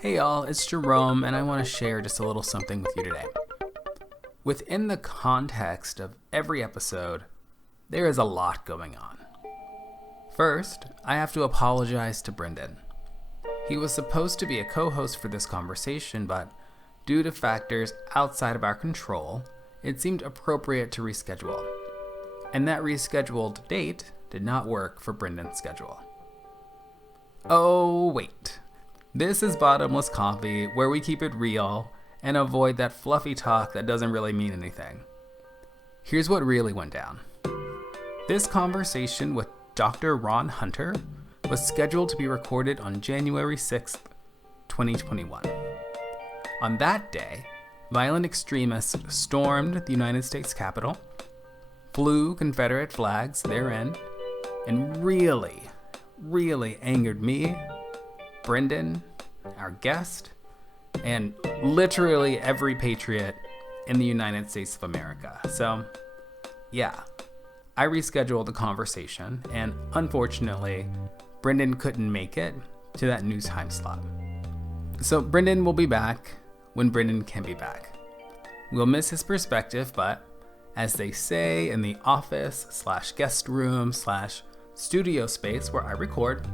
Hey y'all, it's Jerome, and I want to share just a little something with you today. Within the context of every episode, there is a lot going on. First, I have to apologize to Brendan. He was supposed to be a co-host for this conversation, but due to factors outside of our control, it seemed appropriate to reschedule. And that rescheduled date did not work for Brendan's schedule. Oh, wait. This is Bottomless Coffee, where we keep it real and avoid that fluffy talk that doesn't really mean anything. Here's what really went down. This conversation with Dr. Ron Hunter was scheduled to be recorded on January 6th, 2021. On that day, violent extremists stormed the United States Capitol, flew Confederate flags therein, and really angered me, Brendan, our guest, and literally every patriot in the United States of America. So, yeah, I rescheduled the conversation, and unfortunately, Brendan couldn't make it to that new time slot. So Brendan will be back when Brendan can be back. We'll miss his perspective, but as they say in the office/guest room/studio space where I record,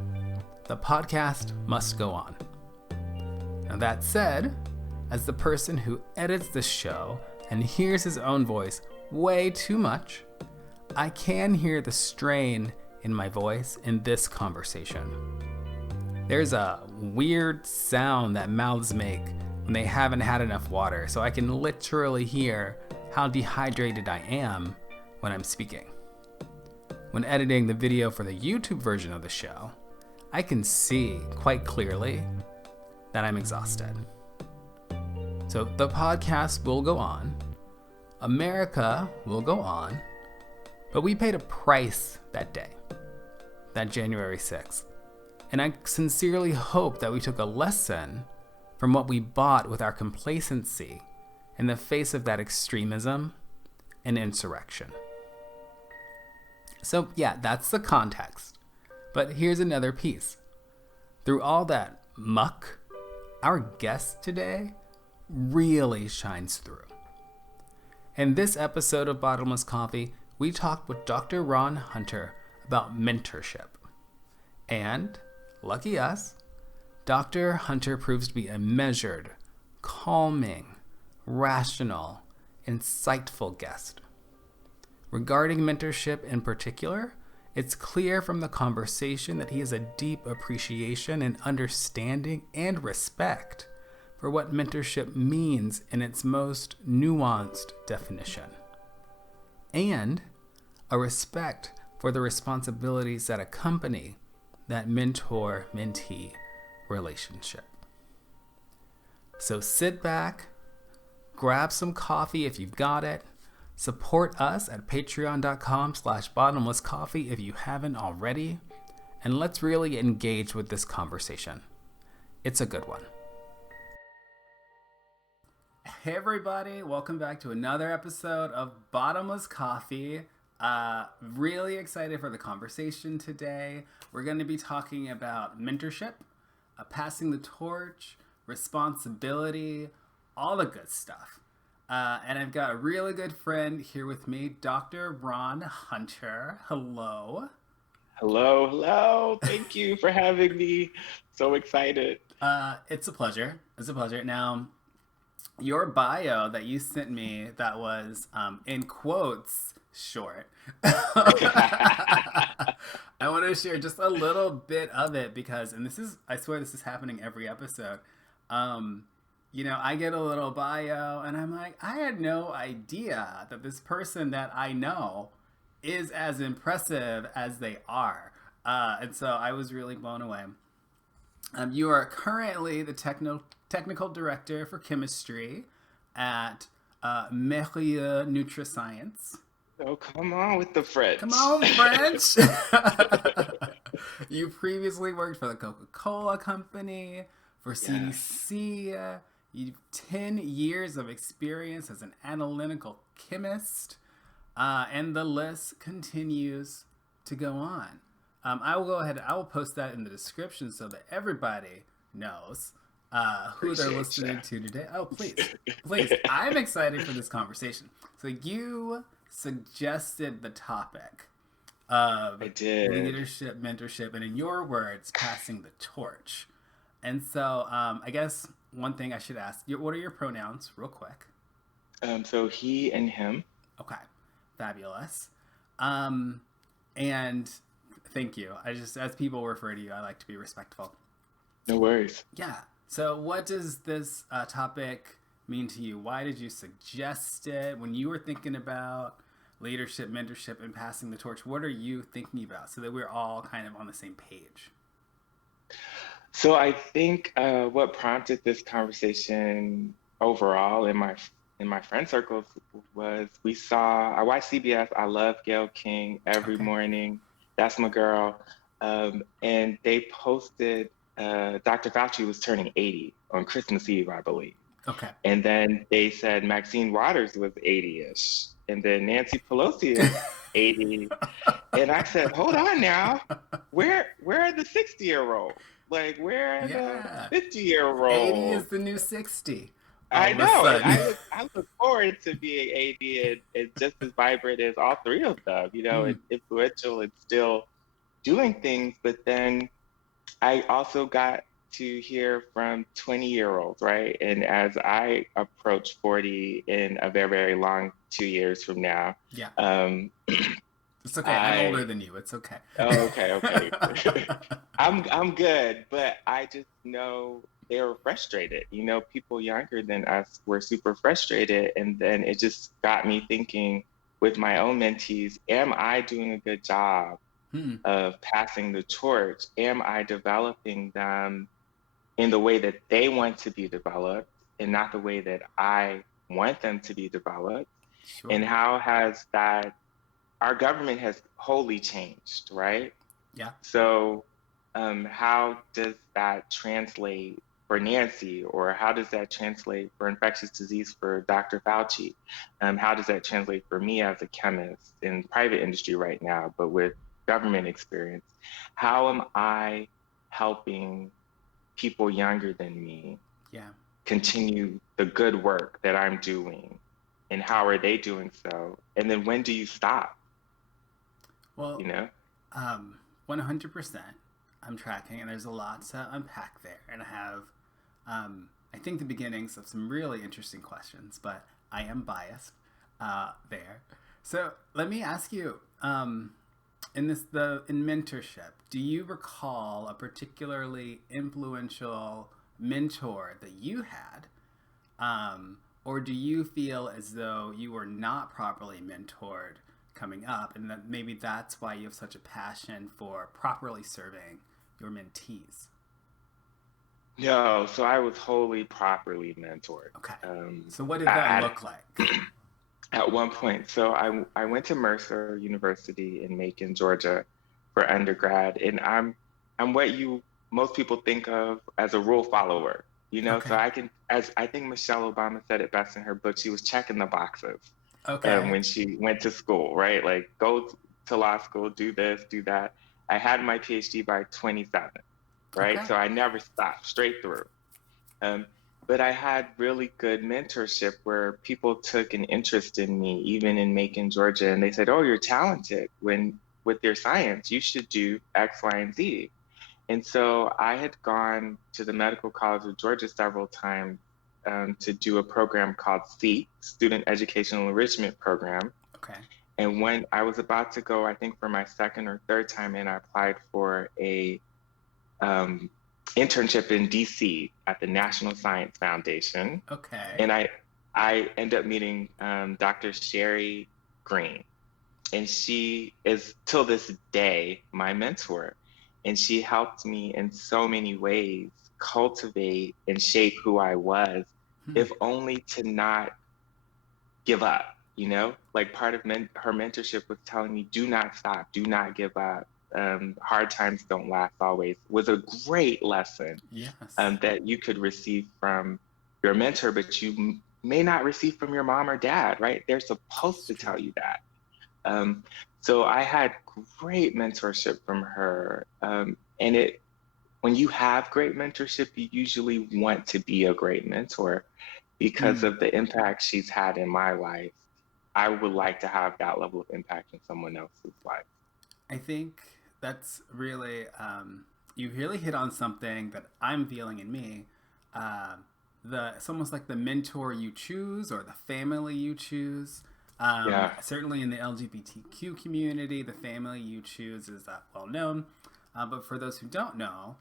the podcast must go on. Now that said, as the person who edits the show and hears his own voice way too much, I can hear the strain in my voice in this conversation. There's a weird sound that mouths make when they haven't had enough water, so I can literally hear how dehydrated I am when I'm speaking. When editing the video for the YouTube version of the show, I can see quite clearly that I'm exhausted. So the podcast will go on, America will go on, but we paid a price that day, that January 6th. And I sincerely hope that we took a lesson from what we bought with our complacency in the face of that extremism and insurrection. So yeah, that's the context. But here's another piece. Through all that muck, our guest today really shines through. In this episode of Bottomless Coffee, we talked with Dr. Ron Hunter about mentorship. And, lucky us, Dr. Hunter proves to be a measured, calming, rational, insightful guest. Regarding mentorship in particular, it's clear from the conversation that he has a deep appreciation and understanding and respect for what mentorship means in its most nuanced definition, and a respect for the responsibilities that accompany that mentor-mentee relationship. So sit back, grab some coffee if you've got it, support us at patreon.com/bottomlesscoffee if you haven't already, and let's really engage with this conversation. It's a good one. Hey everybody, welcome back to another episode of Bottomless Coffee. Really excited for the conversation today. We're going to be talking about mentorship, passing the torch, responsibility, all the good stuff. And I've got a really good friend here with me, Dr. Ron Hunter. Hello. Hello. Thank you for having me. So excited. It's a pleasure. Now, your bio that you sent me that was, in quotes, short. I want to share just a little bit of it because, and I swear this is happening every episode. I get a little bio and I'm like, I had no idea that this person that I know is as impressive as they are. And so I was really blown away. You are currently the technical director for chemistry at Merrieux Nutriscience. Oh, come on with the French. Come on, French. You previously worked for the Coca-Cola Company, for CDC. You've 10 years of experience as an analytical chemist, and the list continues to go on. I will post that in the description so that everybody knows who they're Appreciate you. listening to today. Oh, please, please. I'm excited for this conversation. So you suggested the topic of I did. leadership, mentorship, and in your words, passing the torch. And so I guess one thing I should ask, what are your pronouns, real quick? So he and him. Okay, fabulous. Um, and thank you. I just, as people refer to you, I like to be respectful. No worries. Yeah. So, what does this topic mean to you? Why did you suggest it when you were thinking about leadership, mentorship, and passing the torch? What are you thinking about so that we're all kind of on the same page? So I think what prompted this conversation overall in my friend circles was I watch CBS. I love Gayle King every Okay. morning. That's my girl. And they posted Dr. Fauci was turning 80 on Christmas Eve, I believe. Okay. And then they said Maxine Waters was 80-ish. And then Nancy Pelosi is 80. And I said, hold on now. Where are the 60-year-olds? Like, where are the Yeah. 80 is 50-year-olds? the new 60 all I of a know, and sudden. I look forward to being 80 and just as vibrant as all three of them, Hmm. and influential and still doing things. But then I also got to hear from 20-year-olds, right? And as I approach 40 in a very, very long 2 years from now, Yeah. um, It's okay. I'm older I than you. It's okay. oh, okay. I'm good, but I just know they were frustrated. People younger than us were super frustrated, and then it just got me thinking with my own mentees, am I doing a good job Hmm. of passing the torch? Am I developing them in the way that they want to be developed and not the way that I want them to be developed? And Sure. how has that our government has wholly changed, right? Yeah. So, how does that translate for Nancy, or how does that translate for infectious disease for Dr. Fauci? How does that translate for me as a chemist in private industry right now, but with government experience? How am I helping people younger than me Yeah. continue the good work that I'm doing? And how are they doing so? And then when do you stop? You Well, know? 100%. I'm tracking, and there's a lot to unpack there. And I have, I think, the beginnings of some really interesting questions, but I am biased there. So let me ask you, in mentorship, do you recall a particularly influential mentor that you had, or do you feel as though you were not properly mentored coming up, and that maybe that's why you have such a passion for properly serving your mentees? No, so I was wholly properly mentored. Okay. Um, So what did that at look like? at one point, so I went to Mercer University in Macon, Georgia, for undergrad, and I'm what you most people think of as a rule follower. So Okay. as I think Michelle Obama said it best in her book, she was checking the boxes Okay. when she went to school, right? Like go to law school, do this, do that. I had my PhD by 27, right? Okay. So I never stopped, straight through. Um, but I had really good mentorship where people took an interest in me, even in Macon, Georgia, and they said, "Oh, you're talented when with your science. You should do X, Y, and Z." And so I had gone to the Medical College of Georgia several times to do a program called SEEP, Student Educational Enrichment Program. Okay. And when I was about to go, I think for my second or third time in, I applied for a um, internship in DC at the National Science Foundation, Okay. and I ended up meeting Dr. Sherry Green, and she is till this day my mentor, and she helped me in so many ways cultivate and shape who I was, Hmm. if only to not give up. Like part of her mentorship was telling me, do not stop, do not give up. Hard times don't last always was a great lesson Yes. that you could receive from your mentor, but you may not receive from your mom or dad, right? They're supposed It's to true. tell you that. So I had great mentorship from her. And when you have great mentorship, you usually want to be a great mentor because Mm. of the impact she's had in my life. I would like to have that level of impact in someone else's life. I think that's really, you really hit on something that I'm feeling in me. It's almost like the mentor you choose or the family you choose. Yeah, Certainly in the LGBTQ community, the family you choose is well known. But for those who don't know,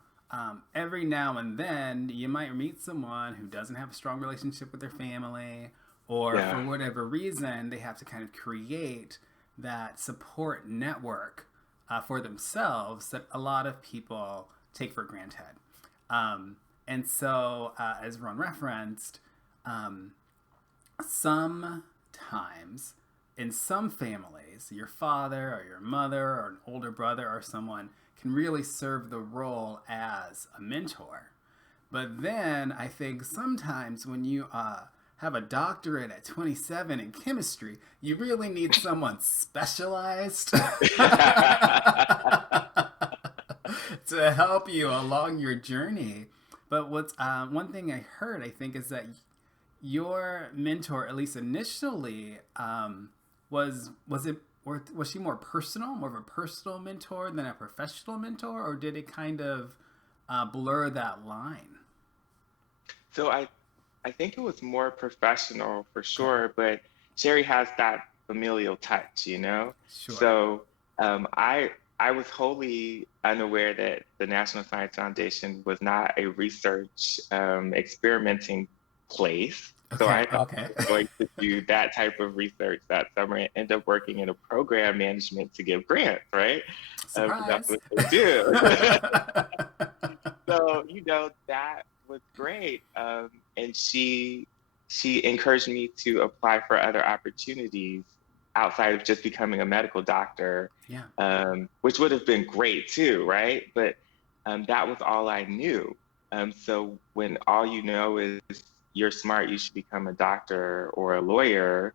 every now and then you might meet someone who doesn't have a strong relationship with their family, or for yeah, whatever reason, they have to kind of create that support network for themselves that a lot of people take for granted. And so, as Ron referenced, um, sometimes in some families, your father or your mother or an older brother or someone can really serve the role as a mentor. But then I think sometimes when you have a doctorate at 27 in chemistry, you really need someone specialized to help you along your journey. But what's one thing I heard, I think, is that your mentor, at least initially, was it or was she more personal, more of a personal mentor than a professional mentor, or did it kind of blur that line? so I think it was more professional for Okay, sure, but Sherry has that familial touch, you know? sure. So I was wholly unaware that the National Science Foundation was not a research experimenting place. So Okay, I thought okay. I was going to do that type of research that summer and end up working in a program management to give grants, right? Because that's Surprise. what they do. So that was great, and she encouraged me to apply for other opportunities outside of just becoming a medical doctor, Yeah. which would have been great too, right? But that was all I knew. So when all you know is you're smart, you should become a doctor or a lawyer.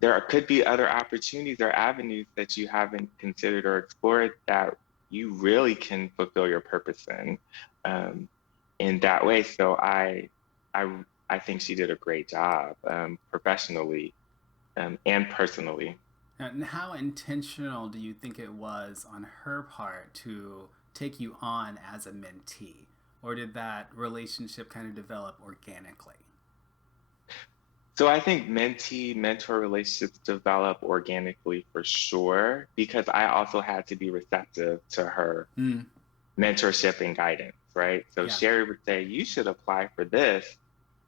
There could be other opportunities or avenues that you haven't considered or explored that you really can fulfill your purpose um, in that way. So I, I think she did a great job professionally and personally. And how intentional do you think it was on her part to take you on as a mentee? Or did that relationship kind of develop organically? So I think mentee mentor relationships develop organically for sure because I also had to be receptive to her Mm, mentorship and guidance, right? So yeah. Sherry would say, you should apply for this.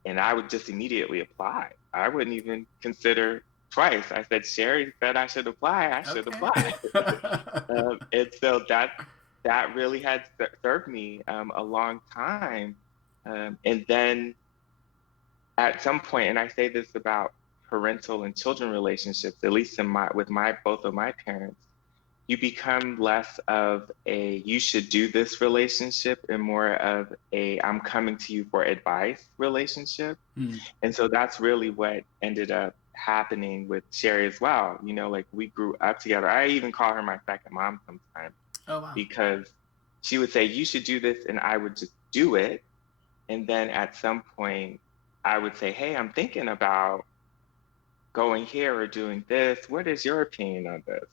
And I would just immediately apply. I wouldn't even consider twice. I said, Sherry said I should apply. I should Okay. apply. And so that really had served me a long time. And then at some point, and I say this about parental and children relationships, at least in my with my both of my parents, you become less of a you should do this relationship and more of a I'm coming to you for advice relationship. Mm. And so that's really what ended up happening with Sherry as well. Like we grew up together. I even call her my second mom sometimes Oh, wow. because she would say, you should do this. And I would just do it. And then at some point, I would say, hey, I'm thinking about going here or doing this. What is your opinion on this?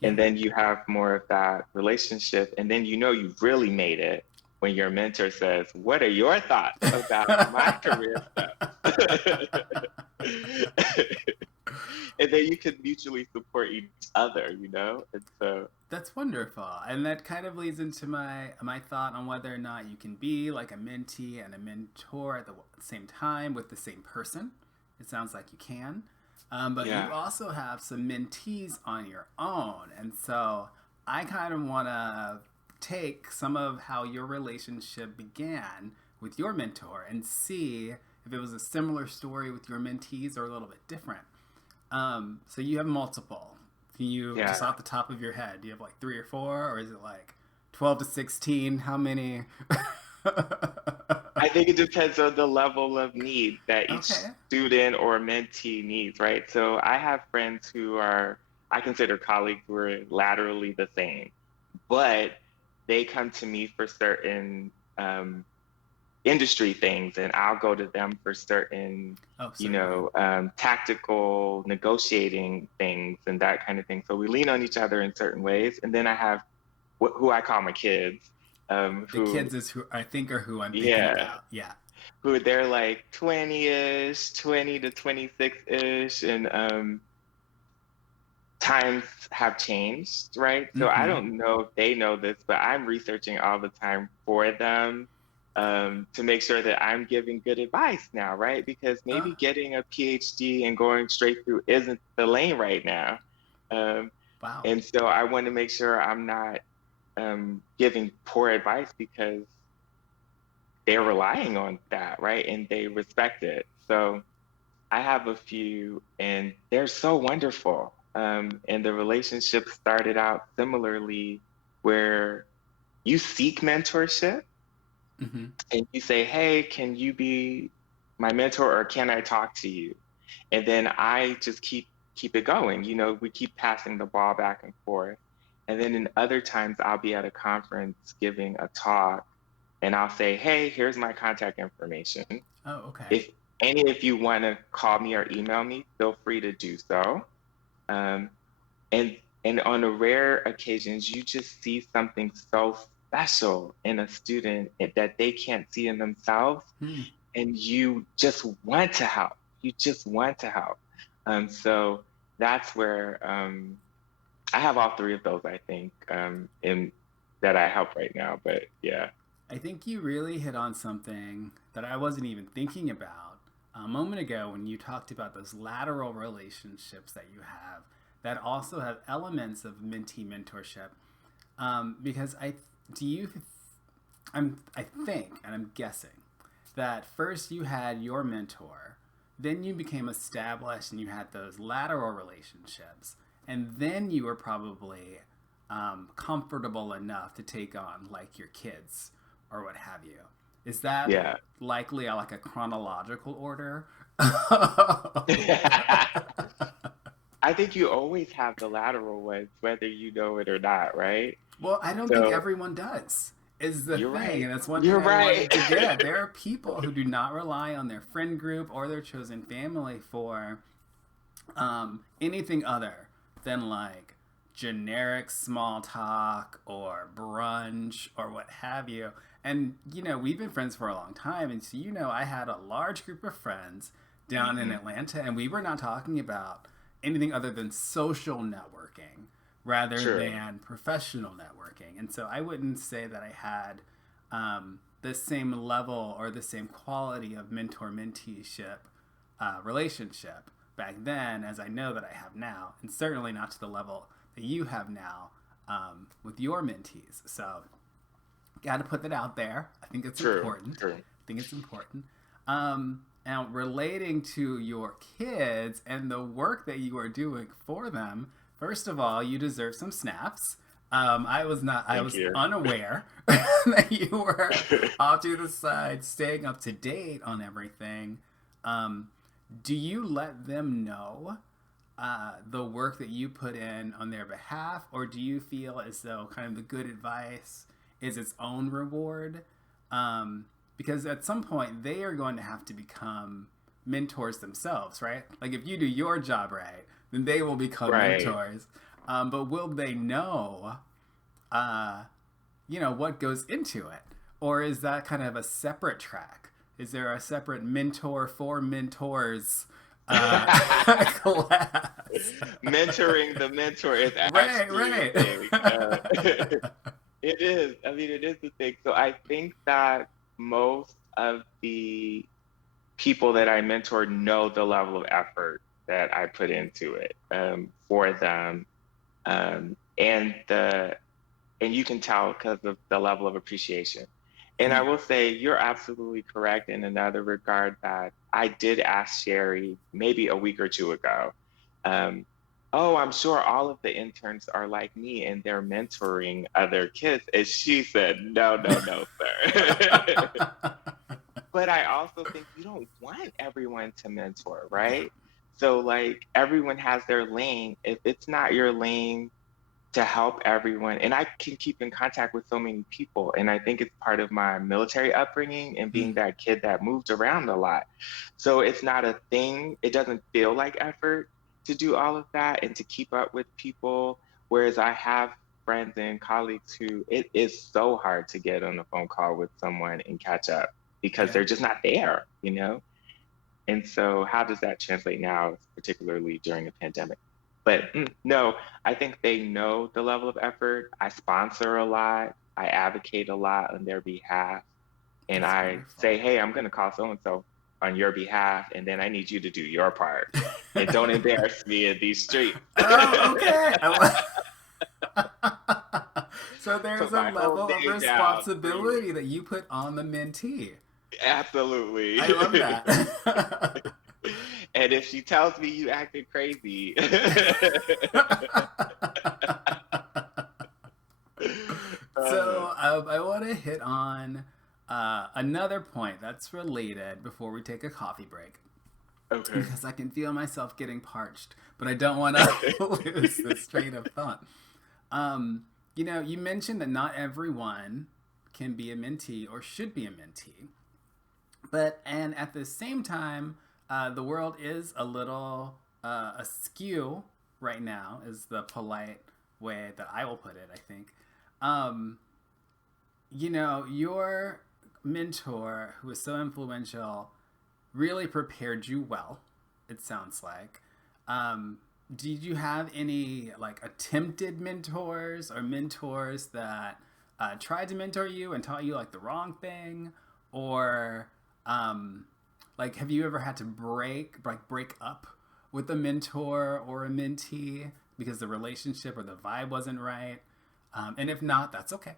Yeah. And then you have more of that relationship. And then you've really made it when your mentor says, what are your thoughts about my career stuff? And then you can mutually support each other. And so, That's wonderful. And that kind of leads into my thought on whether or not you can be like a mentee and a mentor at the same time with the same person. It sounds like you can. But you yeah. also have some mentees on your own. And so I kind of want to take some of how your relationship began with your mentor and see if it was a similar story with your mentees or a little bit different. So you have multiple. Can you, just Yeah. off the top of your head, do you have like three or four, or is it like 12 to 16? How many? I think it depends on the level of need that each Okay. student or mentee needs, right? So I have friends I consider colleagues who are laterally the same, but they come to me for certain industry things, and I'll go to them for certain, Oh, certainly. tactical negotiating things and that kind of thing. So we lean on each other in certain ways. And then I have who I call my kids, The kids is who I think are who I'm thinking yeah, about. Yeah. who they're like 20-ish, 20 to 26-ish, and times have changed, right? So I Mm-hmm. don't know if they know this, but I'm researching all the time for them, to make sure that I'm giving good advice now, right? Because Uh, maybe getting a PhD and going straight through isn't the lane right now. Um, wow. and so I want to make sure I'm not giving poor advice because they're relying on that, right? And they respect it. So I have a few, and they're so wonderful. And the relationship started out similarly, where you seek mentorship Mm-hmm. and you say, "Hey, can you be my mentor, or can I talk to you?" And then I just keep it going. We keep passing the ball back and forth. And then in other times, I'll be at a conference giving a talk, and I'll say, "Hey, here's my contact information. Oh, okay. If any of you want to call me or email me, feel free to do so." Um, and and on a rare occasions, you just see something so special in a student that they can't see in themselves, Hmm. and you just want to help. You just want to help. So that's where I have all three of those, I think, in that I help right now. But yeah, I think you really hit on something that I wasn't even thinking about a moment ago when you talked about those lateral relationships that you have that also have elements of mentee mentorship. Because do you I think, and I'm guessing, that first you had your mentor, then you became established and you had those lateral relationships, and then you were probably comfortable enough to take on like your kids or what have you. Is that yeah. likely like a chronological order? I think you always have the lateral ones, whether you know it or not, right? Well, I don't think So everyone does, is the you're thing. right. And that's one thing You're I right. wanted to get at. There are people who do not rely on their friend group or their chosen family for anything other than like generic small talk or brunch or what have you. And, we've been friends for a long time. And so, I had a large group of friends down in Hmm. Atlanta, and we were not talking about anything other than social networking rather True. than professional networking. And so I wouldn't say that I had the same level or the same quality of mentor menteeship relationship back then as I know that I have now, and certainly not to the level that you have now with your mentees. So, got to put that out there. I think it's True. important. True. I think it's important. Now, relating to your kids and the work that you are doing for them, first of all, you deserve some snaps. I Thank was you. unaware that you were off to the side, staying up to date on everything. Um, do you let them know the work that you put in on their behalf, or do you feel as though kind of the good advice is its own reward? Because at some point they are going to have to become mentors themselves, right? Like if you do your job right, then they will become Right. mentors. But will they know, uh, what goes into it, or is that kind of a separate track? Is there a separate mentor for mentors class? Mentoring the mentor is Right, actually a right. thing. It is. I mean, it is a thing. So I think that most of the people that I mentor know the level of effort that I put into it, for them, and you can tell because of the level of appreciation. And I Hmm. will say you're absolutely correct in another regard, that I did ask Sherry maybe a week or two ago. Um, oh, I'm sure all of the interns are like me and they're mentoring other kids. And she said, no, no, no, sir. But I also think you don't want everyone to mentor, Yeah. right? So, like, everyone has their lane. If it's not your lane, to help everyone. And I can keep in contact with so many people. And I think it's part of my military upbringing and being that kid that moved around a lot. So it's not a thing. It doesn't feel like effort to do all of that and to keep up with people. Whereas I have friends and colleagues who it is so hard to get on a phone call with someone and catch up because they're just not there, you know? And so how does that translate now, particularly during a pandemic? But no, I think they know the level of effort. I sponsor a lot. I advocate a lot on their behalf. And That's I wonderful. say, hey, I'm going to call so-and-so on your behalf. And then I need you to do your part. And don't embarrass me in these streets. Oh, okay. So there's Put a my whole level of day down for responsibility that you put on the mentee. Absolutely. I love that. And if she tells me you acted crazy. So I want to hit on another point that's related before we take a coffee break. Okay. Because I can feel myself getting parched, but I don't want to lose this train of thought. You know, you mentioned that not everyone can be a mentee or should be a mentee. And at the same time, the world is a little askew right now, is the polite way that I will put it, I think. You know, your mentor, who was so influential, really prepared you well, it sounds like. Did you have any like attempted mentors or mentors that tried to mentor you and taught you like the wrong thing? Or like, have you ever had to break up with a mentor or a mentee because the relationship or the vibe wasn't right? And if not, that's okay.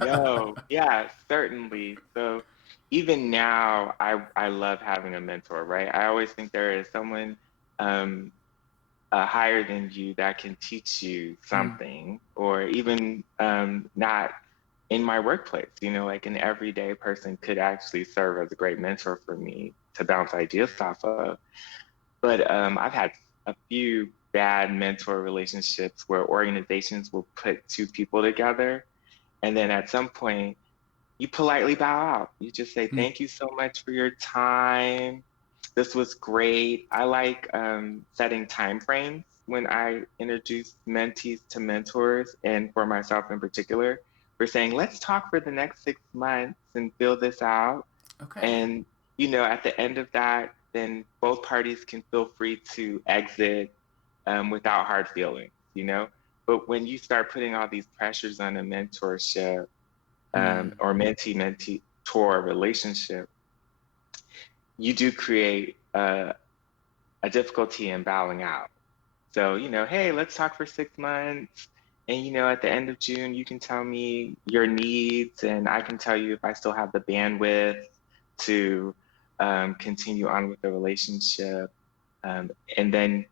No, yeah, certainly. So even now, I love having a mentor, right? I always think there is someone um, higher than you that can teach you something, or even not in my workplace, you know, like an everyday person could actually serve as a great mentor for me to bounce ideas off of. But I've had a few bad mentor relationships where organizations will put two people together. And then at some point, you politely bow out. You just say, thank you so much for your time. This was great. I like setting time frames when I introduce mentees to mentors, and for myself in particular. We're saying, let's talk for the next 6 months and fill this out. Okay. And, you know, at the end of that, then both parties can feel free to exit without hard feelings, you know? But when you start putting all these pressures on a mentorship or mentee-mentor relationship, you do create a difficulty in bowing out. So, you know, hey, let's talk for 6 months. And, you know, at the end of June, you can tell me your needs, and I can tell you if I still have the bandwidth to continue on with the relationship. And then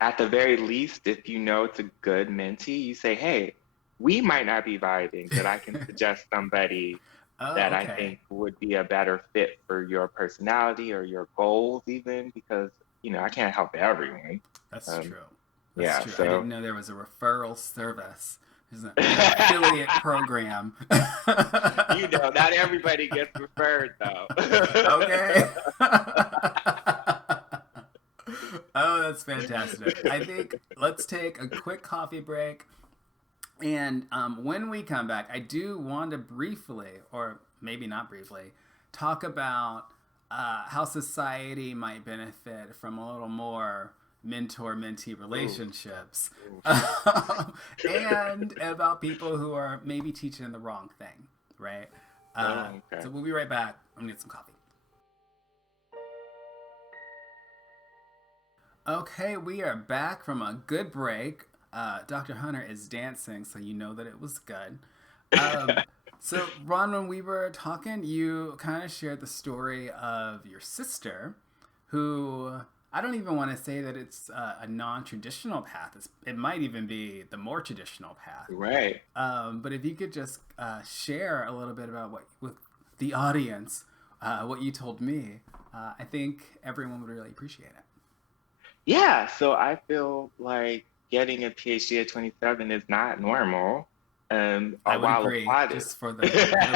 at the very least, if you know it's a good mentee, you say, hey, we might not be vibing, but I can suggest somebody that I think would be a better fit for your personality or your goals even, because, you know, I can't help everyone. That's true. That's true. So, I didn't know there was a referral service. There's an affiliate program. You know, not everybody gets referred though. Okay. Oh, that's fantastic. I think let's take a quick coffee break. And when we come back, I do want to briefly, or maybe not briefly, talk about how society might benefit from a little more mentor-mentee relationships. And about people who are maybe teaching the wrong thing, right? So we'll be right back. I'm going to get some coffee. Okay, we are back from a good break. Dr. Hunter is dancing, so you know that it was good. So, Ron, when we were talking, you kind of shared the story of your sister, who I don't even want to say that it's a non-traditional path. It might even be the more traditional path. Right. But if you could just share a little bit about with the audience, what you told me, I think everyone would really appreciate it. Yeah. So I feel like getting a PhD at 27 is not normal. I would While agree, applauded, just for the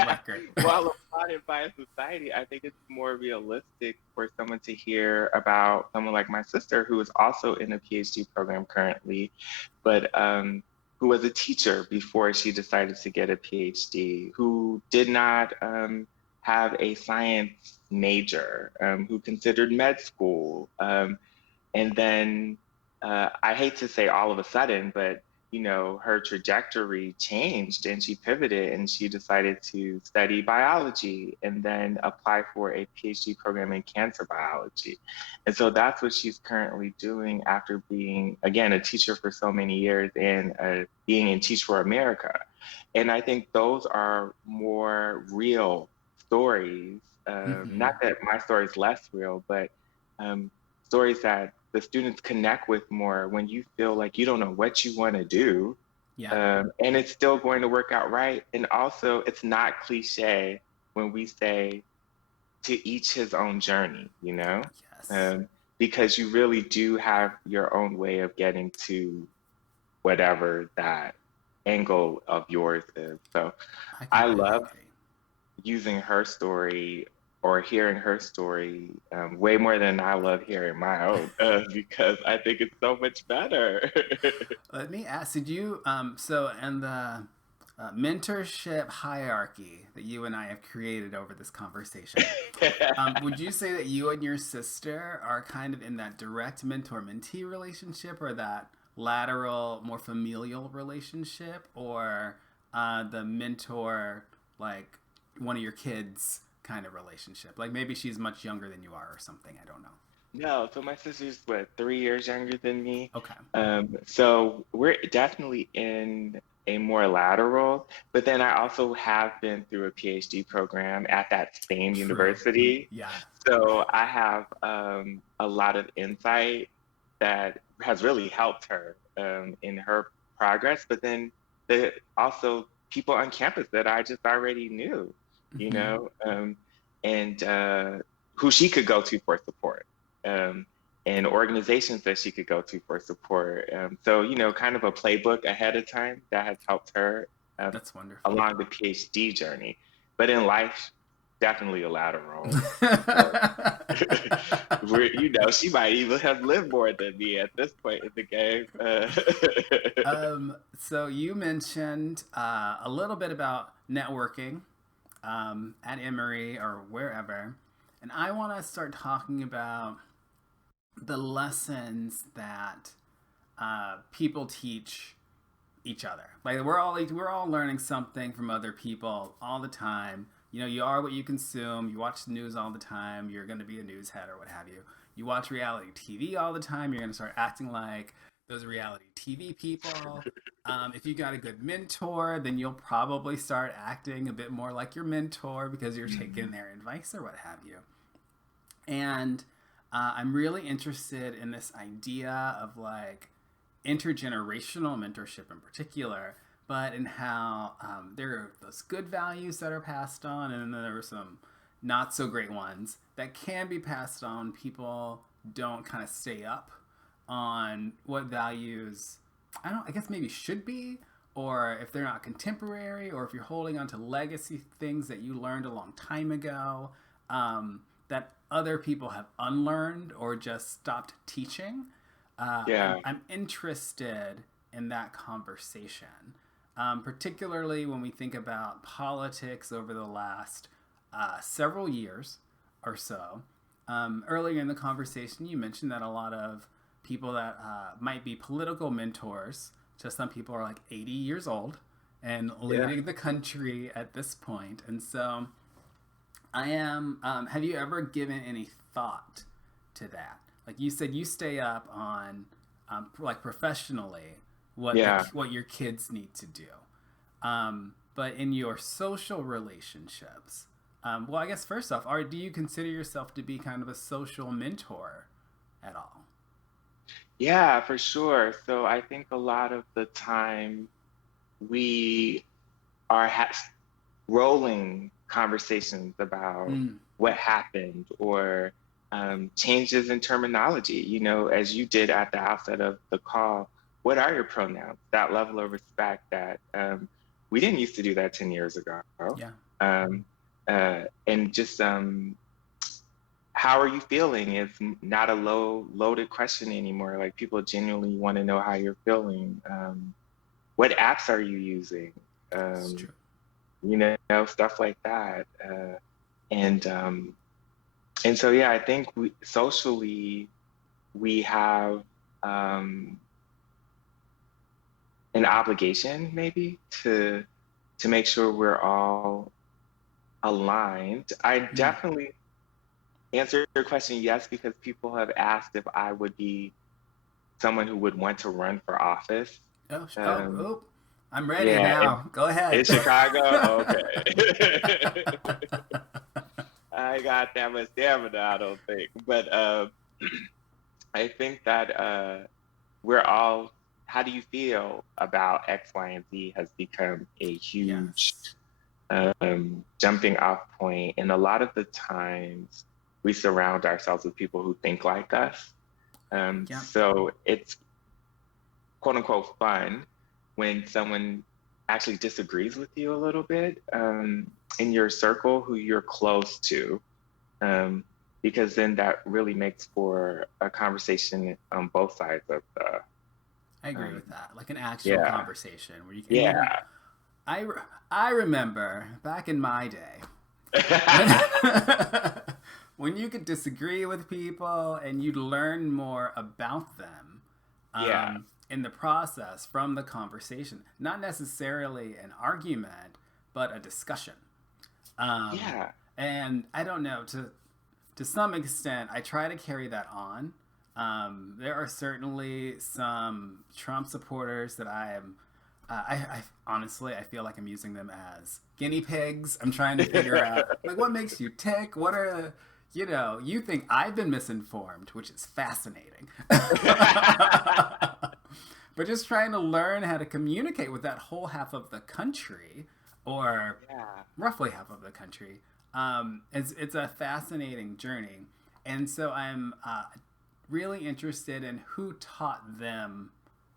record. while applauded by society, I think it's more realistic for someone to hear about someone like my sister, who is also in a PhD program currently, but who was a teacher before she decided to get a PhD, who did not have a science major, who considered med school. And then I hate to say all of a sudden, but her trajectory changed and she pivoted and she decided to study biology and then apply for a PhD program in cancer biology. And so that's what she's currently doing after being, again, a teacher for so many years and being in Teach for America. And I think those are more real stories. Not that my story is less real, but stories that the students connect with more when you feel like you don't know what you want to do. Yeah. And it's still going to work out right. And also, it's not cliche when we say to each his own journey, Yes. because you really do have your own way of getting to whatever that angle of yours is. So I I completely love agree. using her story or hearing her story way more than I love hearing my own because I think it's so much better. Let me ask, did you, so in the mentorship hierarchy that you and I have created over this conversation, would you say that you and your sister are kind of in that direct mentor-mentee relationship, or that lateral, more familial relationship, or the mentor, like one of your kids kind of relationship? Like maybe she's much younger than you are or something. I don't know. No, so my sister's what, 3 years younger than me. Okay. So we're definitely in a more lateral, but then I also have been through a PhD program at that same True. university. Yeah. So I have a lot of insight that has really helped her in her progress, but then also people on campus that I just already knew, you Mm-hmm. know, and who she could go to for support. Um, and organizations that she could go to for support. So, kind of a playbook ahead of time that has helped her um, That's wonderful. along the PhD journey. But in life, definitely a lateral. Uh, she might even have lived more than me at this point in the game. So you mentioned a little bit about networking at Emory or wherever, and I want to start talking about the lessons that people teach each other. Like we're all learning something from other people all the time. You are what you consume. You watch the news all the time. You're going to be a news head or what have you. You watch reality TV all the time. You're going to start acting like those reality TV people. If you got a good mentor, then you'll probably start acting a bit more like your mentor because you're taking Mhm. their advice or what have you. And I'm really interested in this idea of like intergenerational mentorship in particular, but in how there are those good values that are passed on, and then there are some not so great ones that can be passed on. People don't kind of stay up on what values, I guess maybe should be, or if they're not contemporary, or if you're holding on to legacy things that you learned a long time ago, that other people have unlearned or just stopped teaching. Yeah. I'm interested in that conversation, particularly when we think about politics over the last several years or so. Earlier in the conversation, you mentioned that a lot of people that might be political mentors to some people are like 80 years old and Yeah. leading the country at this point. And so I am. Have you ever given any thought to that? Like you said, you stay up on, like professionally, Yeah. what your kids need to do. But in your social relationships, well, I guess first off, do you consider yourself to be kind of a social mentor at all? Yeah, for sure. So I think a lot of the time we are rolling conversations about Mm, what happened or changes in terminology. As you did at the outset of the call, what are your pronouns? That level of respect that we didn't used to do that 10 years ago. Yeah. Um, and just how are you feeling is not a loaded question anymore. Like people genuinely want to know how you're feeling. What apps are you using? It's true. You know, stuff like that. And and so yeah, I think we socially we have an obligation maybe to make sure we're all aligned. I Mm. definitely answer your question yes, because people have asked if I would be someone who would want to run for office. Oh, Um, oh, I'm ready yeah, now. Go in ahead. Chicago, okay. I got that much stamina, I don't think. But I think that we're all, how do you feel about X, Y, and Z has become a huge Yes. jumping off point. And a lot of the times we surround ourselves with people who think like us. Yep. So it's quote unquote fun when someone actually disagrees with you a little bit in your circle who you're close to. Um, because then that really makes for a conversation on both sides of the, I agree um, with that. Like an actual yeah, conversation where you and you. yeah. I remember back in my day when when you could disagree with people and you'd learn more about them Yeah, in the process from the conversation. Not necessarily an argument, but a discussion. Um, yeah, and I don't know, to some extent, I try to carry that on. There are certainly some Trump supporters that I am. I honestly, I feel like I'm using them as guinea pigs. I'm trying to figure out like what makes you tick. What are you know? You think I've been misinformed, which is fascinating. But just trying to learn how to communicate with that whole half of the country, or yeah, roughly half of the country. It's a fascinating journey, and so I'm really interested in who taught them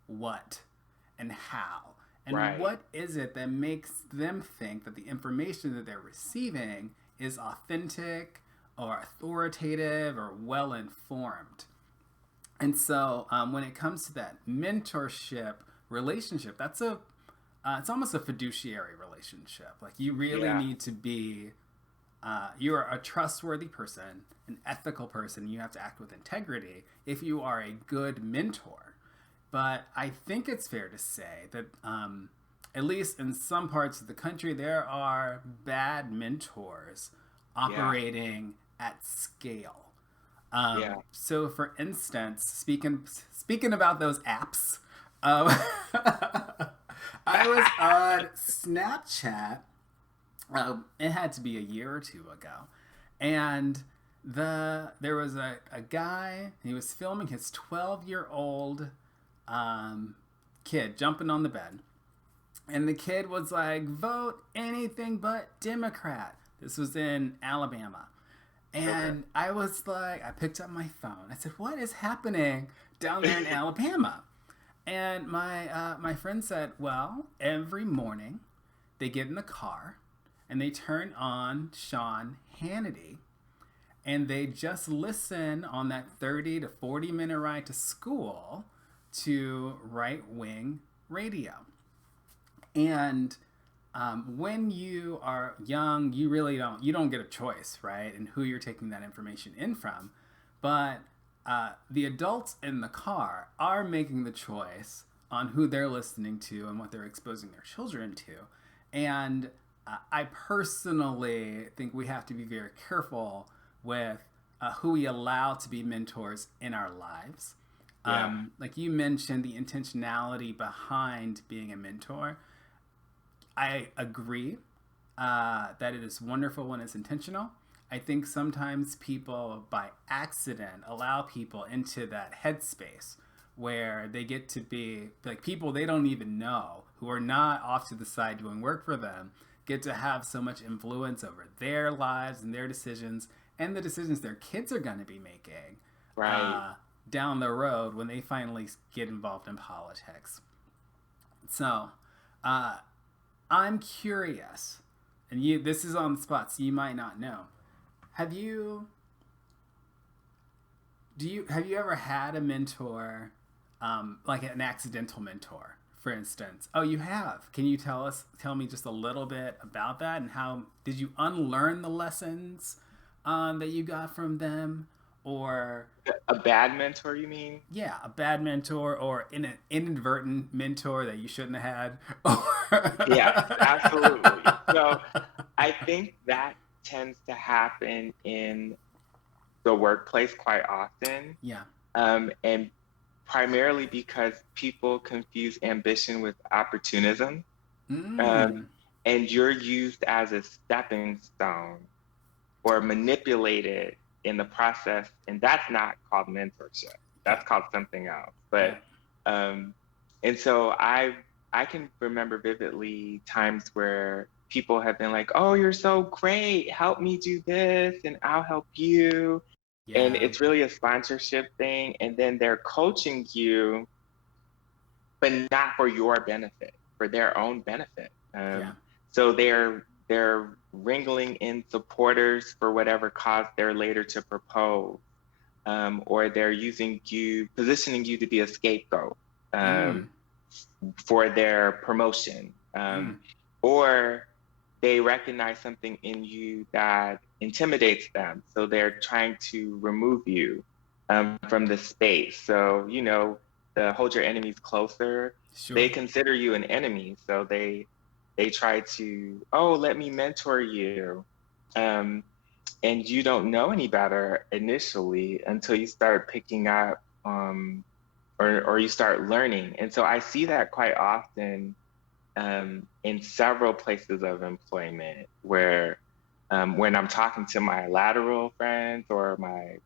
what and how, and right. what is it that makes them think that the information that they're receiving is authentic or authoritative or well informed. And so when it comes to that mentorship relationship, that's a it's almost a fiduciary relationship. Like you really Yeah, need to be you are a trustworthy person, an ethical person. You have to act with integrity if you are a good mentor. But I think it's fair to say that, at least in some parts of the country, there are bad mentors yeah, operating at scale. yeah. So, for instance, speaking about those apps, um, I was on Snapchat. It had to be a year or two ago, and there was a guy. He was filming his 12-year-old kid jumping on the bed, and the kid was like, "Vote anything but Democrat." This was in Alabama. Okay. And I was like, I picked up my phone. I said, "What is happening down there in Alabama?" And my friend said, "Well, every morning they get in the car and they turn on Sean Hannity and they just listen on that 30 to 40-minute ride to school to right wing radio." And when you are young, you don't get a choice, right, in who you're taking that information in from. But the adults in the car are making the choice on who they're listening to and what they're exposing their children to. And I personally think we have to be very careful with who we allow to be mentors in our lives. Yeah, Like you mentioned, the intentionality behind being a mentor. I agree that it is wonderful when it's intentional. I think sometimes people, by accident, allow people into that headspace where they get to be like people they don't even know who are not off to the side doing work for them, get to have so much influence over their lives and their decisions and the decisions their kids are going to be making. right. down the road when they finally get involved in politics. So, I'm curious, and this is on the spot, so you might not know. Have you have you ever had a mentor, like an accidental mentor, for instance? Oh, you have. Can you tell me just a little bit about that, and how did you unlearn the lessons that you got from them, or A bad mentor, you mean? yeah, a bad mentor, or an inadvertent mentor that you shouldn't have had? Yes, absolutely. So I think that tends to happen in the workplace quite often, Yeah. and primarily because people confuse ambition with opportunism, Mm. um, and you're used as a stepping stone or manipulated in the process, and that's not called mentorship. Yeah. That's called something else. Yeah. Um, and so I can remember vividly times where people have been like, "Oh, you're so great. Help me do this, and I'll help you." And Yeah. it's really a sponsorship thing, and then they're coaching you, but not for your benefit, for their own benefit. Yeah. So they're wrangling in supporters for whatever cause they're later to propose, or they're positioning you to be a scapegoat, Mm. for their promotion, Mm. or they recognize something in you that intimidates them, so they're trying to remove you, from the space. So the hold your enemies closer. They Sure. consider you an enemy, so they try to, oh, let me mentor you, um, and you don't know any better initially until you start picking up, or you start learning. And so I see that quite often, in several places of employment where, when I'm talking to my lateral friends or my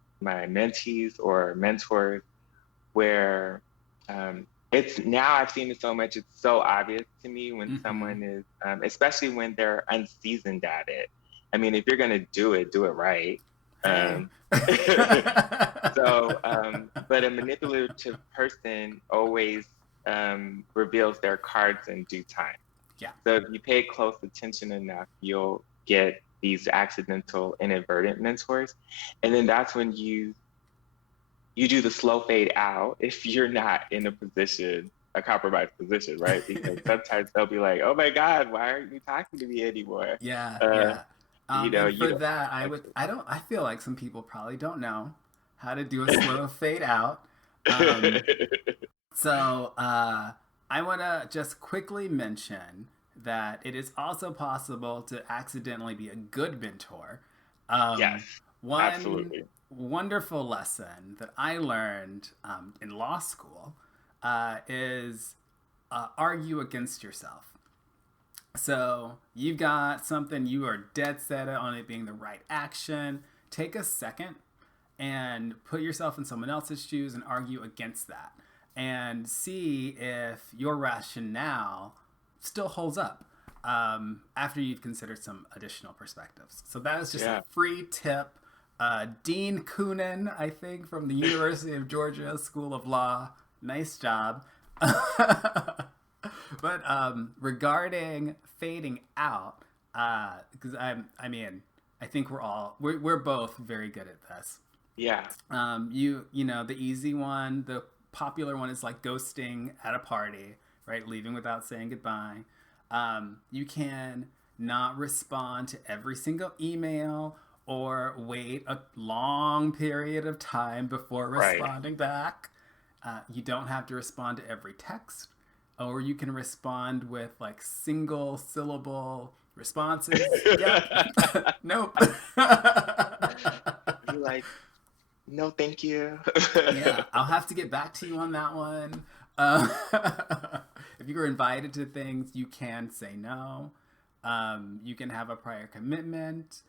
mentees or mentors, where, it's now I've seen it so much, it's so obvious to me when Mm-hmm. someone is, especially when they're unseasoned at it. I mean, if you're going to do it right. Hey. Um, but a manipulative person always, reveals their cards in due time. Yeah. So if you pay close attention enough, you'll get these accidental, inadvertent mentors, and then that's when you do the slow fade out if you're not in a compromised position, right? Because sometimes they'll be like, "Oh my God, why aren't you talking to me anymore?" Yeah. Uh, Yeah. And you for don't that, actually. I feel like some people probably don't know how to do a slow fade out. Um, so I want to just quickly mention that it is also possible to accidentally be a good mentor. Yes, One absolutely. wonderful lesson that I learned in law school is argue against yourself. So you've got something, you are dead set on it being the right action. Take a second and put yourself in someone else's shoes and argue against that, and see if your rationale still holds up after you've considered some additional perspectives. So that is just a Yeah. free tip. Dean Coonan, I think, from the University of Georgia School of Law. Nice job. But regarding fading out, because I mean, I think we're both very good at this. Yeah. You know, the easy one, the popular one is like ghosting at a party, right? Leaving without saying goodbye. You can not respond to every single email or wait a long period of time before Right. responding back. You don't have to respond to every text, or you can respond with like single syllable responses. Yep. Nope. You're like, no, thank you. Yeah, I'll have to get back to you on that one. If you were invited to things, you can say no. You can have a prior commitment.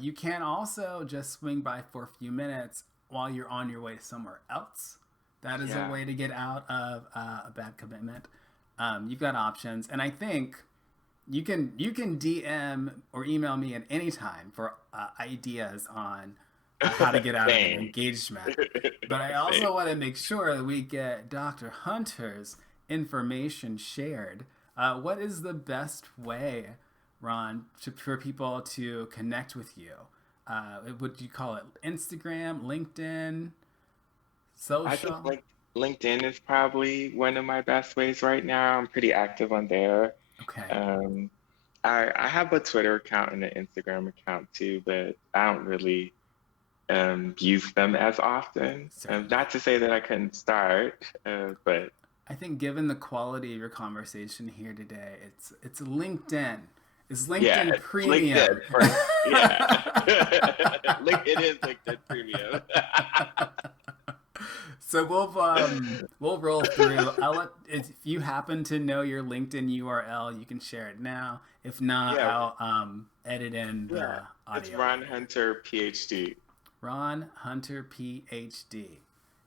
You can also just swing by for a few minutes while you're on your way somewhere else. That is a Yeah. way to get out of a bad commitment. You've got options, and I think you can DM or email me at any time for ideas on how to get out of an Same. engagement. But I Same. also want to make sure that we get Dr. Hunter's information shared. What is the best way, Ron, for people to connect with you? What do you call it? Instagram, LinkedIn, I think social? LinkedIn is probably one of my best ways right now. I'm pretty active on there. Okay. Um, I have a Twitter account and an Instagram account too, but I don't really use them as often. Certainly. Not to say that I couldn't start, but I think given the quality of your conversation here today, it's LinkedIn. It's LinkedIn yeah, Premium. LinkedIn first. Yeah, it is LinkedIn Premium. So we'll roll through. If you happen to know your LinkedIn URL, you can share it now. If not, Yeah, I'll edit in the it's audio. Ron Hunter, PhD. Ron Hunter PhD.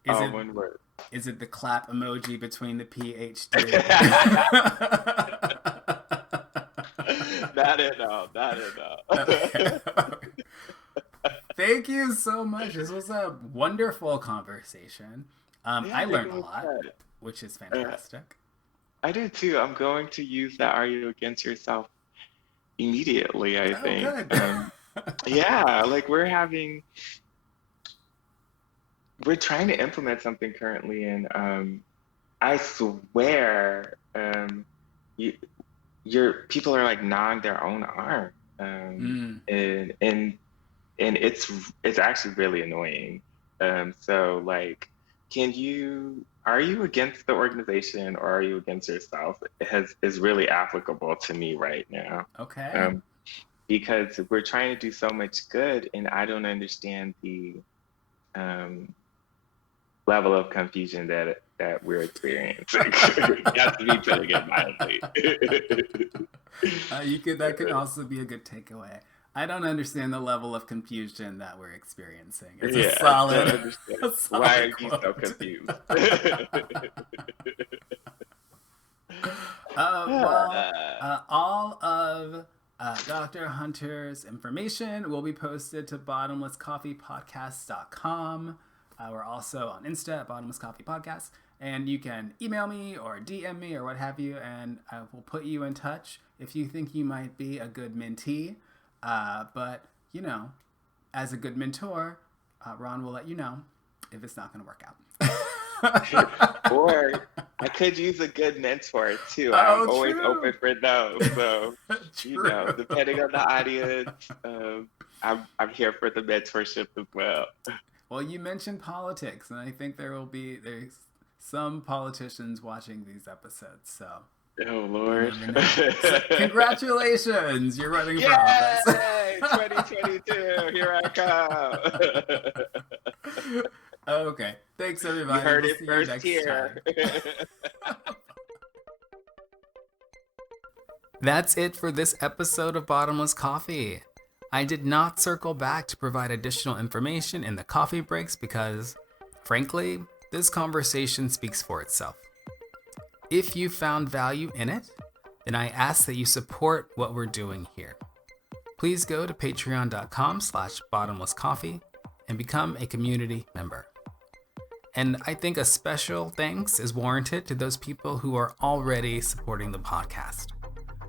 All one word. Is it the clap emoji between the PhD? Not at all. Not at all. Okay. Thank you so much. This was a wonderful conversation. Yeah, I I think learned it a was lot, good. which is fantastic. I did too. I'm going to use that "Are you against yourself" immediately, I Oh, think. good. Yeah, like we're trying to implement something currently, and I swear, you, your people are like gnawing their own arm, and it's actually really annoying. So like, are you against the organization or are you against yourself? Is really applicable to me right now. Okay. Um, because we're trying to do so much good, and I don't understand the um, level of confusion that we're experiencing. That's me putting it mildly. That could also be a good takeaway. I don't understand the level of confusion that we're experiencing. It's Yeah, a I don't solid, understand. a Why solid are you so quote. confused? All of Dr. Hunter's information will be posted to bottomlesscoffeepodcast.com. We're also on Insta at Bottomless Coffee Podcast. And you can email me or DM me or what have you, and I will put you in touch if you think you might be a good mentee. But, as a good mentor, Ron will let you know if it's not going to work out. Or I could use a good mentor too. Oh, I'm always true. open for those. So, True. depending on the audience, I'm here for the mentorship as well. Well, you mentioned politics, and I think there's some politicians watching these episodes. So, Oh Lord! so congratulations, you're running for office. Yay! 2022, here I come. Okay, thanks everybody. You heard We'll it see you first next here. time. That's it for this episode of Bottomless Coffee. I did not circle back to provide additional information in the coffee breaks because, frankly, this conversation speaks for itself. If you found value in it, then I ask that you support what we're doing here. Please go to patreon.com/bottomlesscoffee and become a community member. And I think a special thanks is warranted to those people who are already supporting the podcast.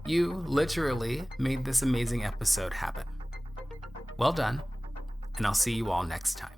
You literally made this amazing episode happen. Well done, and I'll see you all next time.